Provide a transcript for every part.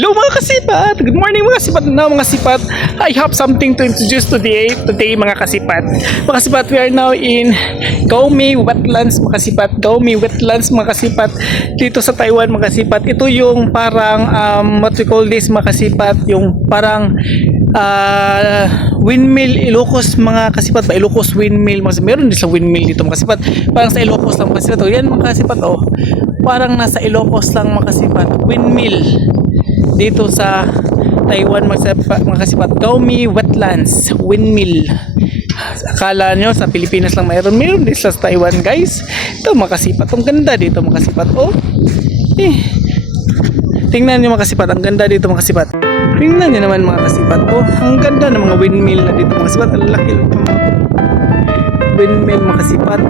Hello mga kasipat! Good morning mga kasipat na mga kasipat. I have something to introduce today mga kasipat. Mga kasipat, we are now in Gaomi Wetlands mga kasipat. Gaomi Wetlands mga kasipat dito sa Taiwan mga kasipat. Ito yung parang what we call this mga kasipat, yung parang windmill Ilocos mga kasipat ba? Ilocos windmill mga kasipat. Meron din sa windmill dito mga kasipat. Parang sa Ilocos lang mga kasipat. Yan mga kasipat parang nasa Ilocos lang mga kasipat. Windmill dito sa Taiwan mga kasipat. Gaomi Wetlands Windmill. Akala nyo sa Pilipinas lang meron din sa Taiwan guys. Ito mga kasipat, ang ganda dito mga kasipat. Tingnan nyo mga kasipat, ang ganda dito mga kasipat. Tingnan nyo naman mga kasipat. Ang ganda ng mga windmill na dito mga kasipat. Ang laki ng mga windmill mga kasipat.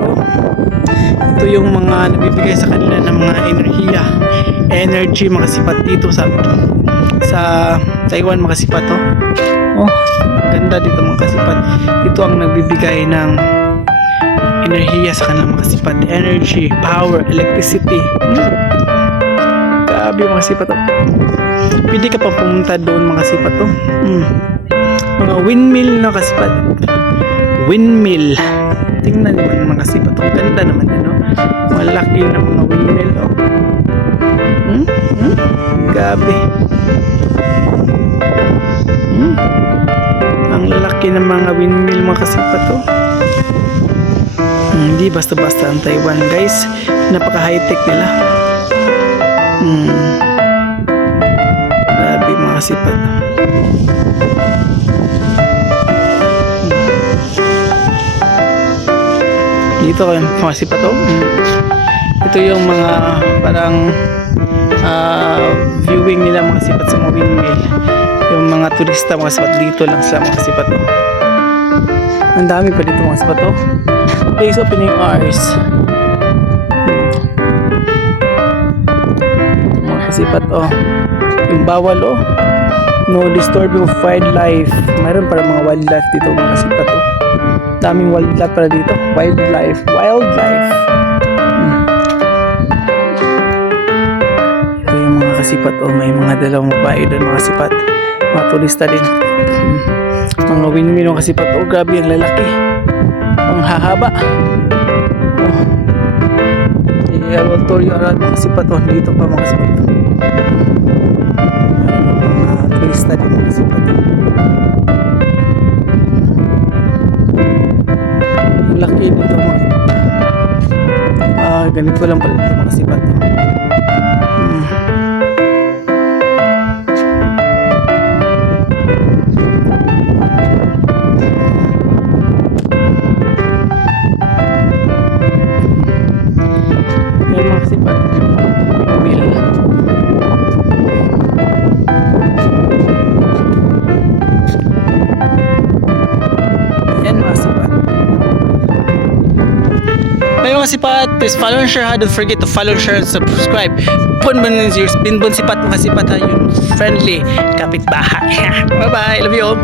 Ito yung mga nabibigay sa kanila ng mga energy mga kasipat dito sa Taiwan mga kasipat. Ganda dito mga kasipat. Ito ang nagbibigay ng enerhiya sa kanila mga kasipat. Energy, power, electricity. Grabe mga kasipat. Pwede ka pa pumunta doon mga kasipat. Mga windmill na kasipat. Windmill. Tingnan naman mga kasipat. Ang ganda naman malaki na mga windmill. Grabe. Ang laki ng mga windmill mga kasipat. Hindi basta-basta ang Taiwan guys. Napaka high-tech nila. Grabe mga kasipat. Dito kayo mga kasipat. Ito yung mga parang viewing nila mga kasipat sa mga windmill. Yung mga turista mga kasipat dito lang sa mga kasipat. Ang dami pa dito mga kasipat. Place opening hours. Mga kasipat yung bawal no disturbing of wildlife. Mayroon para mga wildlife dito mga kasipat. Daming wildlife para dito. Wildlife. Ito yung mga kasipat. May mga dalawang babae doon mga kasipat. Mga turista din. Mga windmill mga kasipat. Grabe ang lalaki. Ang hahaba. I will tour you around mga kasipat. Dito pa mga kasipat. Mga turista din mga kasipat. Laki nito mga ganito lang pala dito mga kasipat. Yan mga kasipat. Yan mga kasipat. Mga kasipat, please follow and share. Don't forget to follow, share, and subscribe. Pinbon sipat mga kasipat yung friendly kapitbahay. Bye bye, love you all.